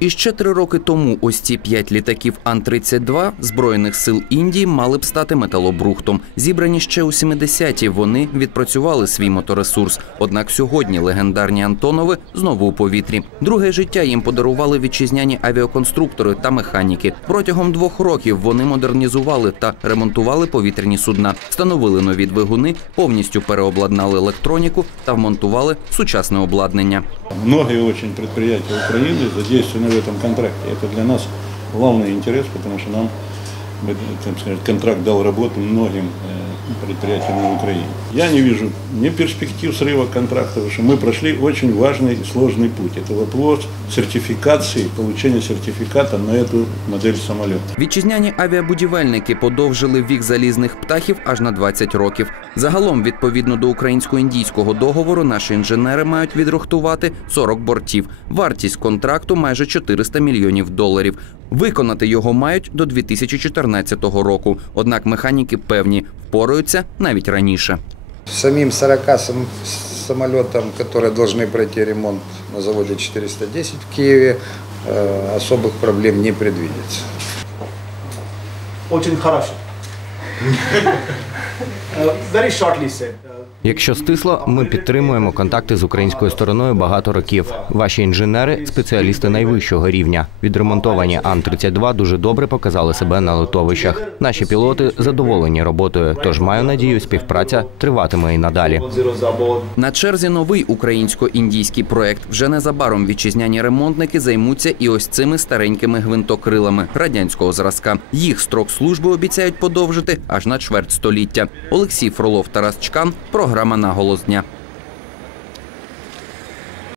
І ще три роки тому ось ці п'ять літаків Ан-32 Збройних сил Індії мали б стати металобрухтом. Зібрані ще у 70-ті, вони відпрацювали свій моторесурс. Однак сьогодні легендарні Антонови знову у повітрі. Друге життя їм подарували вітчизняні авіаконструктори та механіки. Протягом двох років вони модернізували та ремонтували повітряні судна, встановили нові двигуни, повністю переобладнали електроніку та вмонтували сучасне обладнання. Многие очень предприятия Украины задействованы в этом контракте. Это для нас главный интерес, потому что нам э, так сказать, контракт дал работу многим э, предприятиям на Украине. Я не вижу ни перспектив срыва контракта, потому что мы прошли очень важный и сложный путь. Это вопрос сертификации, получения сертификата на эту модель самолета. Вітчизняні авіабудівельники подовжили вік залізних птахів аж на 20 років. Загалом, відповідно до українсько-індійського договору, наші інженери мають відрухтувати 40 бортів. Вартість контракту майже 400 мільйонів доларів. Виконати його мають до 2014 року. Однак механіки певні впораються навіть раніше. Самим 40 сам- самолетам, которые должны пройти ремонт на заводе 410 в Киеве, э, особых проблем не предвидится. Очень хорошо. Якщо стисло, ми підтримуємо контакти з українською стороною багато років. Ваші інженери спеціалісти найвищого рівня. Відремонтовані Ан-32 дуже добре показали себе на литовищах. Наші пілоти задоволені роботою. Тож маю надію, співпраця триватиме і надалі. На черзі новий українсько-індійський проект. Вже незабаром вітчизняні ремонтники займуться і ось цими старенькими гвинтокрилами радянського зразка. Їх строк служби обіцяють подовжити аж на чверть століття. Олексій Фролов, Тарас Чкан. Програма «Наголос дня.